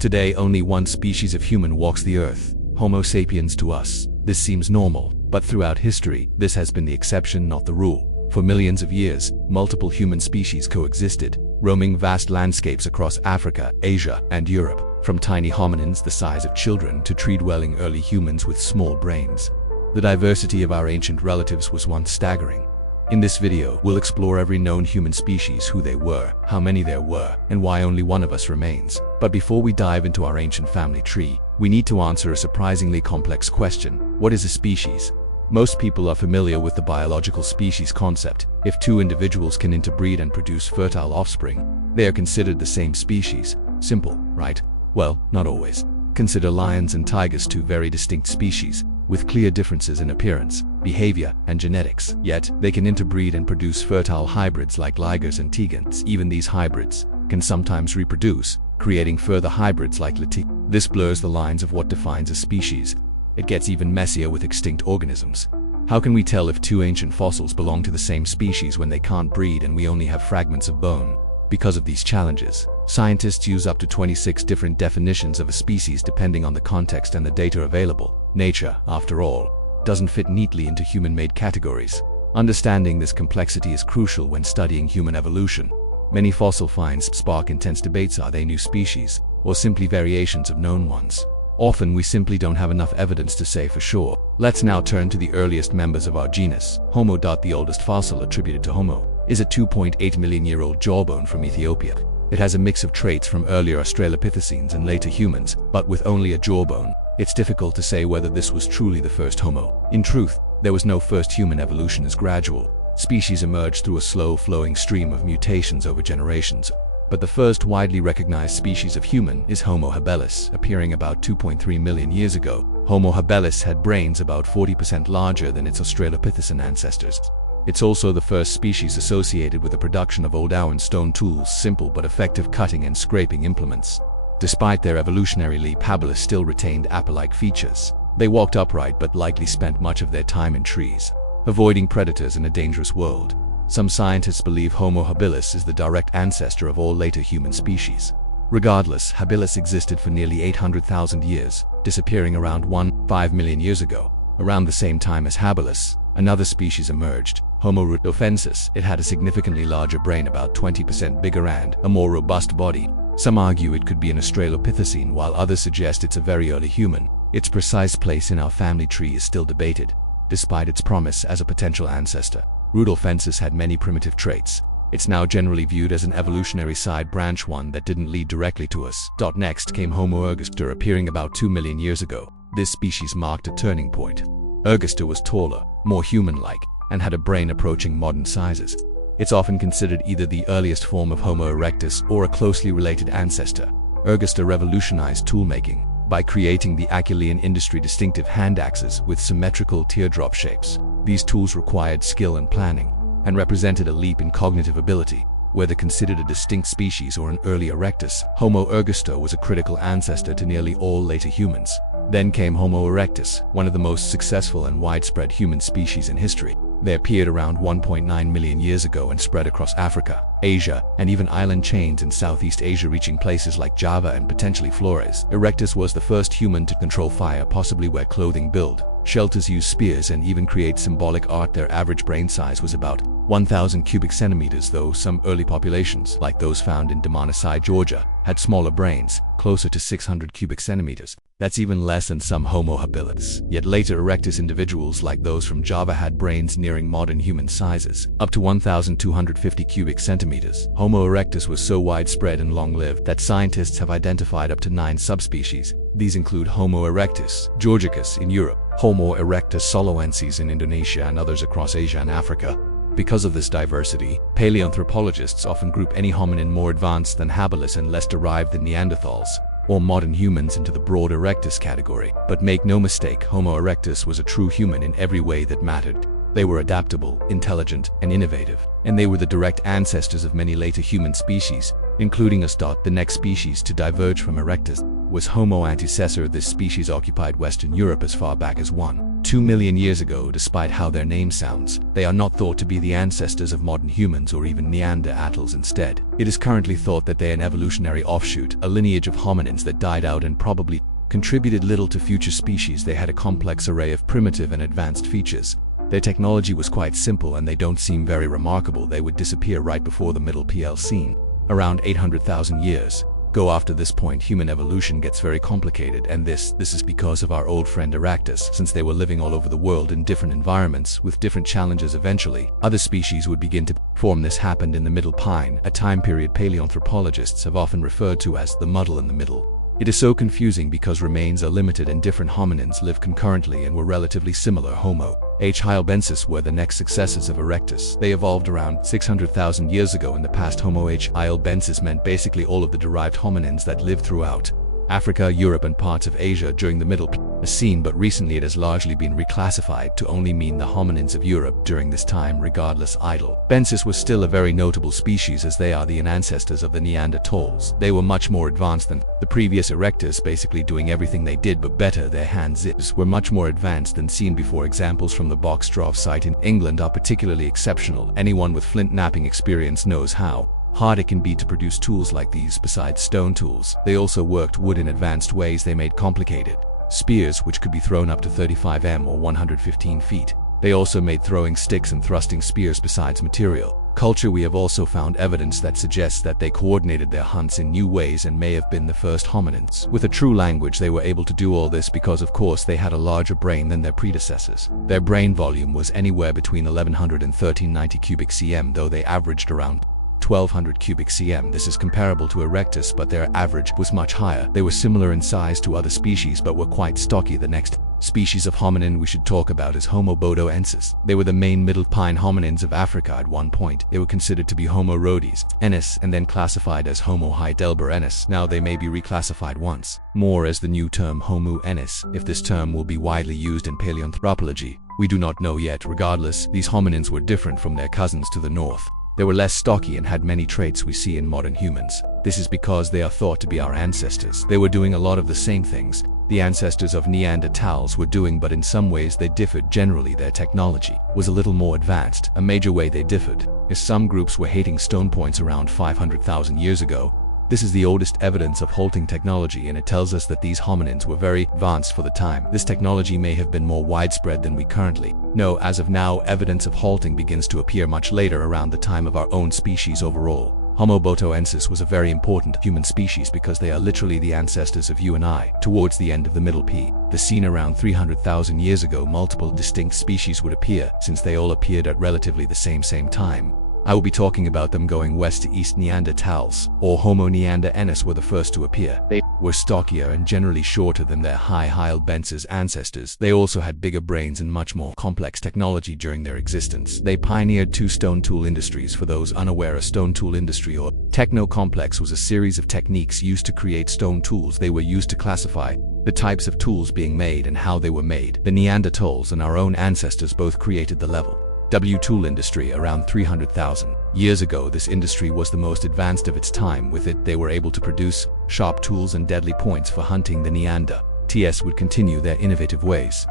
Today, only one species of human walks the earth, Homo sapiens. To us, this seems normal, but throughout history, this has been the exception, not the rule. For millions of years, multiple human species coexisted, roaming vast landscapes across Africa, Asia, and Europe, from tiny hominins the size of children to tree-dwelling early humans with small brains. The diversity of our ancient relatives was once staggering. In this video, we'll explore every known human species, who they were, how many there were, and why only one of us remains. But before we dive into our ancient family tree, we need to answer a surprisingly complex question. What is a species? Most people are familiar with the biological species concept. If two individuals can interbreed and produce fertile offspring, they are considered the same species. Simple, right? Well, not always. Consider lions and tigers, two very distinct species, with clear differences in appearance, behavior, and genetics. Yet, they can interbreed and produce fertile hybrids like ligers and tigers. Even these hybrids can sometimes reproduce, creating further hybrids like Lati. This blurs the lines of what defines a species. It gets even messier with extinct organisms. How can we tell if two ancient fossils belong to the same species when they can't breed and we only have fragments of bone? Because of these challenges, scientists use up to 26 different definitions of a species depending on the context and the data available. Nature, after all, doesn't fit neatly into human-made categories. Understanding this complexity is crucial when studying human evolution. Many fossil finds spark intense debates. Are they new species, or simply variations of known ones? Often we simply don't have enough evidence to say for sure. Let's now turn to the earliest members of our genus, Homo. The oldest fossil attributed to Homo is a 2.8 million-year-old jawbone from Ethiopia. It has a mix of traits from earlier Australopithecines and later humans, but with only a jawbone, it's difficult to say whether this was truly the first Homo. In truth, there was no first human. Evolution is gradual. Species emerged through a slow-flowing stream of mutations over generations. But the first widely recognized species of human is Homo habilis, appearing about 2.3 million years ago. Homo habilis had brains about 40% larger than its Australopithecine ancestors. It's also the first species associated with the production of old iron stone tools, simple but effective cutting and scraping implements. Despite their evolutionary leap, habilis still retained ape-like features. They walked upright but likely spent much of their time in trees, avoiding predators in a dangerous world. Some scientists believe Homo habilis is the direct ancestor of all later human species. Regardless, habilis existed for nearly 800,000 years, disappearing around 1.5 million years ago. Around the same time as habilis, another species emerged, Homo rudolfensis. It had a significantly larger brain, about 20% bigger, and a more robust body. Some argue it could be an Australopithecine, while others suggest it's a very early human. Its precise place in our family tree is still debated, despite its promise as a potential ancestor. Rudolfensis had many primitive traits. It's now generally viewed as an evolutionary side branch, one that didn't lead directly to us. Next came Homo ergaster, appearing about 2 million years ago. This species marked a turning point. Ergaster was taller, more human-like, and had a brain approaching modern sizes. It's often considered either the earliest form of Homo erectus or a closely related ancestor. Ergaster revolutionized toolmaking by creating the Acheulean industry distinctive hand axes with symmetrical teardrop shapes. These tools required skill and planning, and represented a leap in cognitive ability. Whether considered a distinct species or an early erectus, Homo ergaster was a critical ancestor to nearly all later humans. Then came Homo erectus, one of the most successful and widespread human species in history. They appeared around 1.9 million years ago and spread across Africa, Asia, and even island chains in Southeast Asia, reaching places like Java and potentially Flores. Erectus was the first human to control fire, possibly wear clothing, build shelters, use spears, and even create symbolic art. Their average brain size was about 1,000 cubic centimeters, though some early populations, like those found in Denisovans, Georgia, had smaller brains, closer to 600 cubic centimeters. That's even less than some Homo habilis. Yet later erectus individuals, like those from Java, had brains nearing modern human sizes, up to 1,250 cubic centimeters. Homo erectus was so widespread and long-lived that scientists have identified up to 9 subspecies. These include Homo erectus georgicus in Europe, Homo erectus soloensis in Indonesia, and others across Asia and Africa. Because of this diversity, paleoanthropologists often group any hominin more advanced than habilis and less derived than Neanderthals or modern humans into the broad erectus category. But make no mistake, Homo erectus was a true human in every way that mattered. They were adaptable, intelligent, and innovative, and they were the direct ancestors of many later human species, including us. The next species to diverge from erectus was Homo antecessor. This species occupied Western Europe as far back as 1.2 2 million years ago. Despite how their name sounds, they are not thought to be the ancestors of modern humans or even Neanderthals. Instead, it is currently thought that they are an evolutionary offshoot, a lineage of hominins that died out and probably contributed little to future species. They had a complex array of primitive and advanced features. Their technology was quite simple and they don't seem very remarkable. They would disappear right before the middle Pliocene, around 800,000 years ago. After this point, human evolution gets very complicated, and this is because of our old friend Erectus. Since they were living all over the world in different environments with different challenges, eventually other species would begin to form. This happened in the Middle Pine, a time period paleoanthropologists have often referred to as the muddle in the middle. It is so confusing because remains are limited and different hominins live concurrently and were relatively similar. Homo habilis were the next successors of Erectus. They evolved around 600,000 years ago. In the past, Homo habilis meant basically all of the derived hominins that lived throughout Africa, Europe, and parts of Asia during the Middle Pliocene, but recently it has largely been reclassified to only mean the hominins of Europe during this time. Regardless, habilis was still a very notable species, as they are the ancestors of the Neanderthals. They were much more advanced than the previous Erectus, basically doing everything they did but better. Their hands were much more advanced than seen before. Examples from the Boxdorf site in England are particularly exceptional. Anyone with flint knapping experience knows how hard it can be to produce tools like these. Besides stone tools, they also worked wood in advanced ways. They made complicated spears which could be thrown up to 35 m or 115 feet. They also made throwing sticks and thrusting spears. Besides material culture, we have also found evidence that suggests that they coordinated their hunts in new ways and may have been the first hominins with a true language. They were able to do all this because, of course, they had a larger brain than their predecessors. Their brain volume was anywhere between 1100 and 1390 cubic cm, though they averaged around 1200 cubic cm. This is comparable to Erectus, but their average was much higher. They were similar in size to other species but were quite stocky. The next species of hominin we should talk about is Homo bodoensis. They were the main middle pine hominins of Africa at one point. They were considered to be Homo rhodesiensis and then classified as Homo heidelbergensis. Now they may be reclassified once more as the new term Homo ennis. If this term will be widely used in paleoanthropology, we do not know yet. Regardless, these hominins were different from their cousins to the north. They were less stocky and had many traits we see in modern humans. This is because they are thought to be our ancestors. They were doing a lot of the same things the ancestors of Neanderthals were doing, but in some ways they differed. Generally, their technology was a little more advanced. A major way they differed is some groups were hating stone points around 500,000 years ago. This is the oldest evidence of halting technology, and it tells us that these hominins were very advanced for the time. This technology may have been more widespread than we currently know. As of now, evidence of halting begins to appear much later, around the time of our own species. Overall, Homo bodoensis was a very important human species because they are literally the ancestors of you and I. Towards the end of the Middle Pliocene, around 300,000 years ago, multiple distinct species would appear, since they all appeared at relatively the same time. I will be talking about them going west to east. Neanderthals, or Homo neanderthals, were the first to appear. They were stockier and generally shorter than their habilis ancestors. They also had bigger brains and much more complex technology during their existence. They pioneered two stone tool industries. For those unaware, a stone tool industry or techno-complex was a series of techniques used to create stone tools. They were used to classify the types of tools being made and how they were made. The Neanderthals and our own ancestors both created the level W tool industry around 300,000 years ago. This industry was the most advanced of its time. With it, they were able to produce sharp tools and deadly points for hunting. The Neanderthals would continue their innovative ways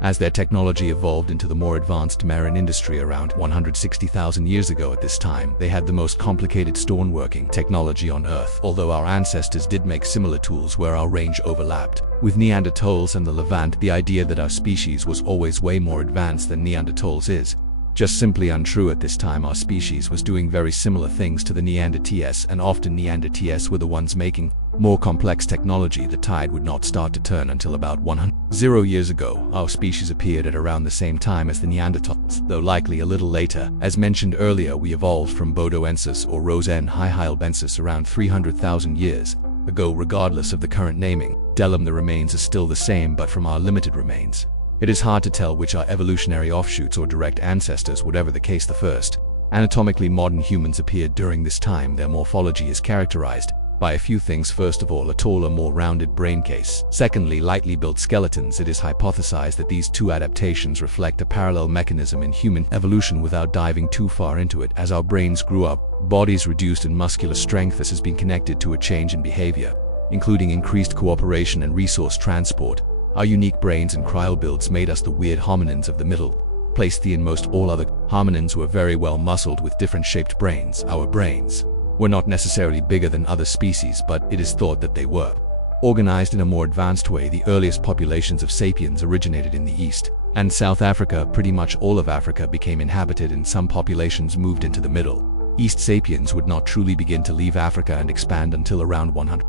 as their technology evolved into the more advanced marine industry around 160,000 years ago. At this time, they had the most complicated stoneworking technology on Earth. Although our ancestors did make similar tools where our range overlapped with Neanderthals and the Levant, the idea that our species was always way more advanced than Neanderthals is just simply untrue. At this time, our species was doing very similar things to the Neanderthals, and often Neanderthals were the ones making more complex technology. The tide would not start to turn until about 100 years ago. Our species appeared at around the same time as the Neanderthals, though likely a little later. As mentioned earlier, we evolved from bodoensis or Rosen habilis around 300,000 years ago. Regardless of the current naming, Delum, the remains are still the same, but from our limited remains, it is hard to tell which are evolutionary offshoots or direct ancestors. Whatever the case, the first anatomically modern humans appeared during this time. Their morphology is characterized by a few things. First of all, a taller, more rounded brain case. Secondly, lightly built skeletons. It is hypothesized that these two adaptations reflect a parallel mechanism in human evolution. Without diving too far into it, as our brains grew up, bodies reduced in muscular strength. This has been connected to a change in behavior, including increased cooperation and resource transport. Our unique brains and cryobuilds made us the weird hominins of the middle. Pleistocene. Most all other hominins were very well muscled with different shaped brains. Our brains were not necessarily bigger than other species, but it is thought that they were organized in a more advanced way. The earliest populations of sapiens originated in the East and South Africa. Pretty much all of Africa became inhabited and some populations moved into the Middle East. Sapiens would not truly begin to leave Africa and expand until around 100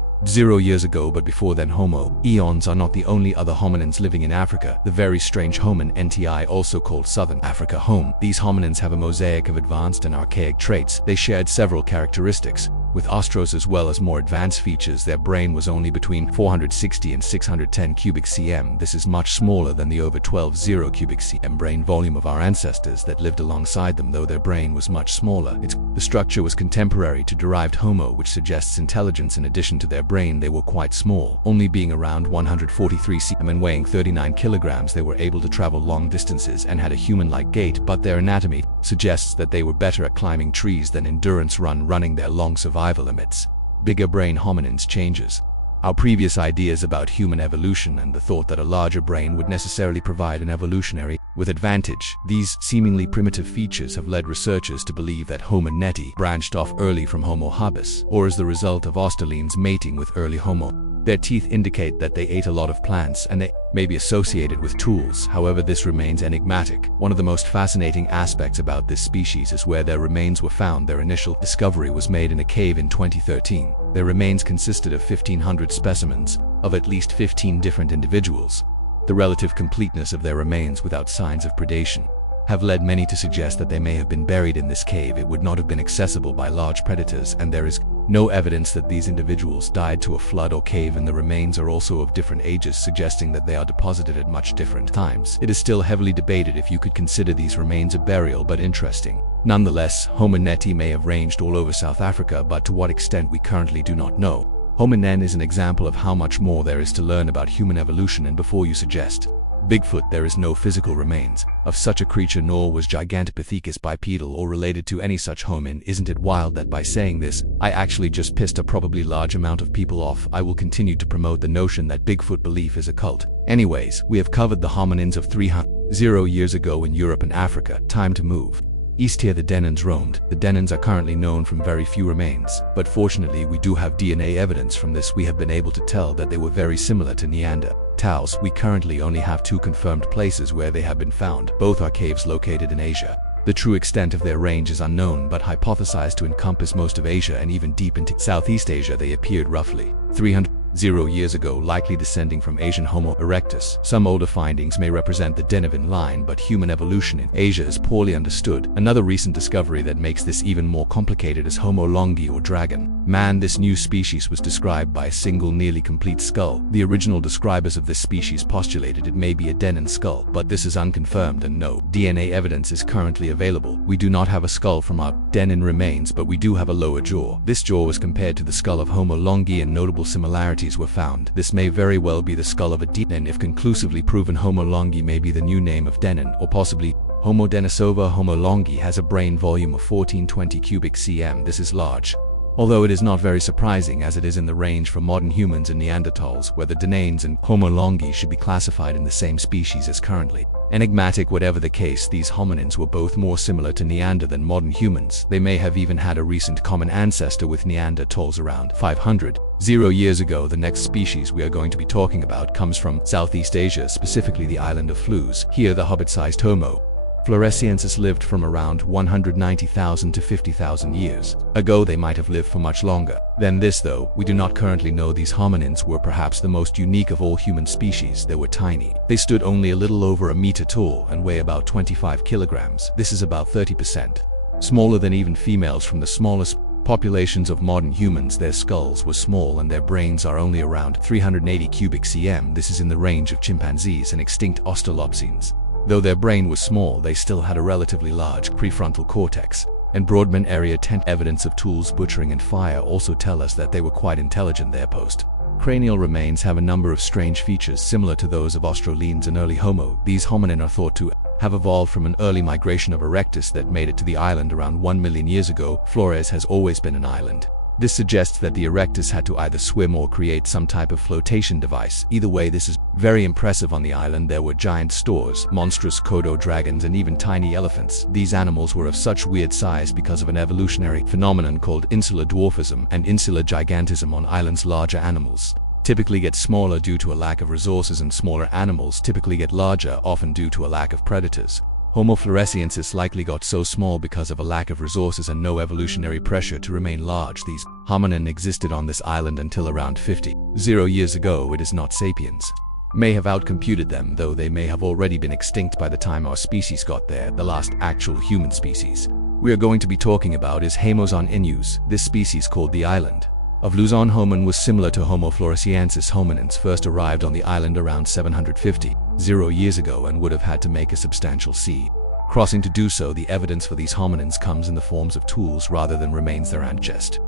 years ago, but before then Homo eons are not the only other hominins living in Africa. The very strange Homo nti, also called Southern Africa Homo. These hominins have a mosaic of advanced and archaic traits. They shared several characteristics with Ostros as well as more advanced features. Their brain was only between 460 and 610 cubic cm. This is much smaller than the over 12 cubic cm brain volume of our ancestors that lived alongside them. Though their brain was much smaller, the structure was contemporary to derived Homo, which suggests intelligence. In addition to their brain, they were quite small, only being around 143 cm and weighing 39 kilograms. They were able to travel long distances and had a human-like gait, but their anatomy suggests that they were better at climbing trees than endurance running their long survival limits. Bigger brain hominins changes. Our previous ideas about human evolution and the thought that a larger brain would necessarily provide an evolutionary with advantage. These seemingly primitive features have led researchers to believe that Homo neti branched off early from Homo habilis, or as the result of Australians mating with early Homo. Their teeth indicate that they ate a lot of plants and they may be associated with tools. However, this remains enigmatic. One of the most fascinating aspects about this species is where their remains were found. Their initial discovery was made in a cave in 2013. Their remains consisted of 1,500 specimens of at least 15 different individuals. The relative completeness of their remains without signs of predation have led many to suggest that they may have been buried in this cave. It would not have been accessible by large predators, and there is no evidence that these individuals died to a flood or cave, and the remains are also of different ages, suggesting that they are deposited at much different times. It is still heavily debated if you could consider these remains a burial, but interesting. Nonetheless, Homo neti may have ranged all over South Africa, but to what extent we currently do not know. Homo nen is an example of how much more there is to learn about human evolution, and before you suggest Bigfoot, there is no physical remains of such a creature, nor was Gigantopithecus bipedal or related to any such homin. Isn't it wild that by saying this, I actually just pissed a probably large amount of people off? I will continue to promote the notion that Bigfoot belief is a cult. Anyways, we have covered the hominins of 300 years ago in Europe and Africa. Time to move east. Here the Denins roamed. The Denins are currently known from very few remains, but fortunately we do have DNA evidence from this. We have been able to tell that they were very similar to Neanderthals. We currently only have 2 confirmed places where they have been found. Both are caves located in Asia. The true extent of their range is unknown, but hypothesized to encompass most of Asia and even deep into Southeast Asia. They appeared roughly 300 years ago, likely descending from Asian Homo erectus. Some older findings may represent the Denisovan line, but human evolution in Asia is poorly understood. Another recent discovery that makes this even more complicated is Homo longi, or dragon man. This new species was described by a single nearly complete skull. The original describers of this species postulated it may be a Denin skull, but this is unconfirmed and no DNA evidence is currently available. We do not have a skull from our Denin remains, but we do have a lower jaw. This jaw was compared to the skull of Homo longi and notable similarities were found. This may very well be the skull of a Denin. If conclusively proven, Homo longi may be the new name of Denin, or possibly Homo denisova. Homo longi has a brain volume of 1420 cubic cm. This is large, although it is not very surprising, as it is in the range for modern humans and Neanderthals, where the Denins and Homo longi should be classified in the same species as currently enigmatic. Whatever the case, these hominins were both more similar to Neander than modern humans. They may have even had a recent common ancestor with Neanderthals around 500 years ago. The next species we are going to be talking about comes from Southeast Asia, specifically the island of Flores. Here the hobbit-sized Homo floresiensis lived from around 190,000 to 50,000 years ago. They might have lived for much longer than this, though we do not currently know. These hominins were perhaps the most unique of all human species. They were tiny. They stood only a little over a meter tall and weigh about 25 kilograms. This is about 30% smaller than even females from the smallest populations of modern humans. Their skulls were small and their brains are only around 380 cubic cm. This is in the range of chimpanzees and extinct Australopithecines. Though their brain was small, they still had a relatively large prefrontal cortex and Broadman area. Evidence of tools, butchering and fire also tell us that they were quite intelligent. Their post-cranial remains have a number of strange features similar to those of Australians and early Homo. These hominin are thought to have evolved from an early migration of erectus that made it to the island around 1 million years ago. Flores has always been an island This suggests that the erectus had to either swim or create some type of flotation device. Either way, this is very impressive. On the island there were giant stores, monstrous kodo dragons, and even tiny elephants. These animals were of such weird size because of an evolutionary phenomenon called insular dwarfism and insular gigantism. On islands, larger animals typically get smaller due to a lack of resources, and smaller animals typically get larger, often due to a lack of predators. Homo floresiensis likely got so small because of a lack of resources and no evolutionary pressure to remain large. These hominin existed on this island until around 50,000 years ago. It is not sapiens may have outcomputed them, though they may have already been extinct by the time our species got there. The last actual human species we are going to be talking about is HumanOrigins. This species, called the island of Luzon homin, was similar to Homo floresiensis. Hominins first arrived on the island around 750,000 years ago and would have had to make a substantial sea crossing to do so. The evidence for these hominins comes in the forms of tools rather than remains. Their ancestors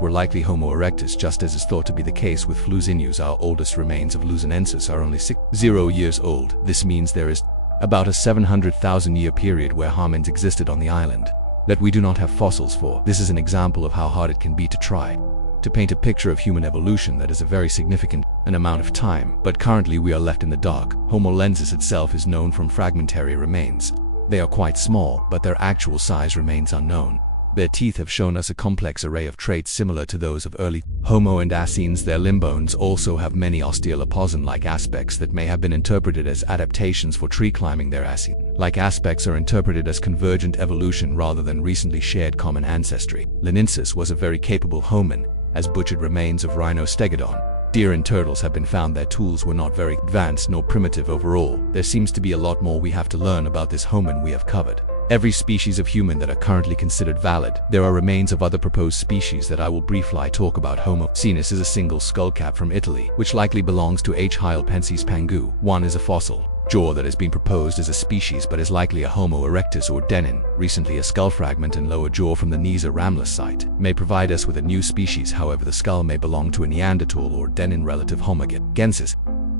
were likely Homo erectus, just as is thought to be the case with Floresiensis. Our oldest remains of Luzonensis are only 60 years old. This means there is about a 700,000 year period where homins existed on the island that we do not have fossils for. This is an example of how hard it can be to try to paint a picture of human evolution that is a very significant amount of time, but currently we are left in the dark. HumanOrigins itself is known from fragmentary remains. They are quite small, but their actual size remains unknown. Their teeth have shown us a complex array of traits similar to those of early Homo and Ancients. Their limb bones also have many osteolaposin-like aspects that may have been interpreted as adaptations for tree climbing. Their Ancient-like aspects are interpreted as convergent evolution rather than recently shared common ancestry. Linensis was a very capable homin, as butchered remains of Rhinostegodon, deer and turtles have been found. Their tools were not very advanced nor primitive overall. There seems to be a lot more we have to learn about this homin we have covered every species of human that are currently considered valid. There are remains of other proposed species that I will briefly talk about. Homo senus is a single skullcap from Italy, which likely belongs to H. hylopensis pangu. One is a fossil jaw that has been proposed as a species but is likely a Homo erectus or denin. Recently, a skull fragment and lower jaw from the Nisa ramlis site may provide us with a new species. However, the skull may belong to a Neanderthal or denin relative. Homogensis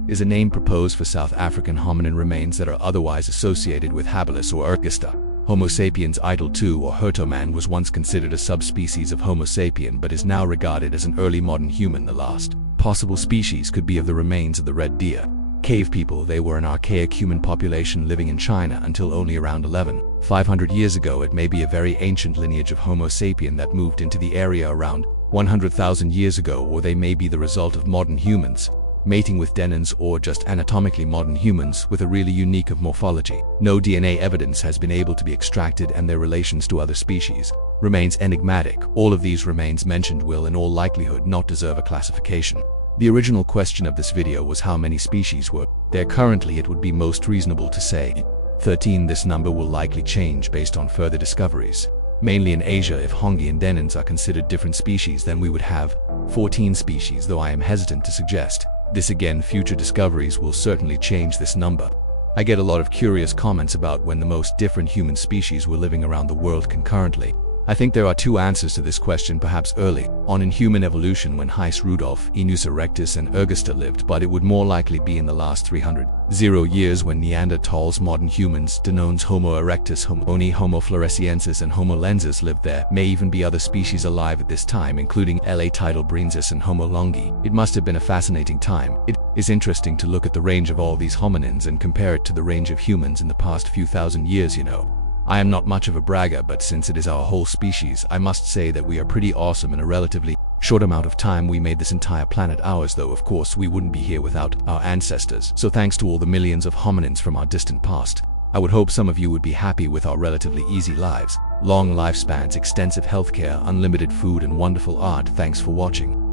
is a name proposed for South African hominin remains that are otherwise associated with habilis or ergista. Homo sapiens idle 2 or Hertoman was once considered a subspecies of Homo sapien but is now regarded as an early modern human. The last possible species could be of the remains of the red deer cave people. They were an archaic human population living in China until only around 11,500 years ago. It may be a very ancient lineage of Homo sapien that moved into the area around 100,000 years ago, or they may be the result of modern humans mating with denins, or just anatomically modern humans with a really unique of morphology. No DNA evidence has been able to be extracted, and their relations to other species remains enigmatic. All of these remains mentioned will in all likelihood not deserve a classification. The original question of this video was how many species were there currently. It would be most reasonable to say 13. This number will likely change based on further discoveries. Mainly in Asia, if hongi and denins are considered different species, then we would have 14 species, though I am hesitant to suggest this again. Future discoveries will certainly change this number. I get a lot of curious comments about when the most different human species were living around the world concurrently. I think there are two answers to this question, perhaps early on in human evolution when His Rudolph, Enus erectus and Ergaster lived, but it would more likely be in the last 300 years when Neanderthals, modern humans, Denones, Homo erectus, Homo, Homo floresiensis and Homo lensis lived there. May even be other species alive at this time, including Latidalbrensis and Homo longi. It must have been a fascinating time. It is interesting to look at the range of all these hominins and compare it to the range of humans in the past few thousand years, you know. I am not much of a bragger, but since it is our whole species, I must say that we are pretty awesome. In a relatively short amount of time, we made this entire planet ours, though of course we wouldn't be here without our ancestors. So thanks to all the millions of hominins from our distant past. I would hope some of you would be happy with our relatively easy lives, long lifespans, extensive healthcare, unlimited food and wonderful art. Thanks for watching.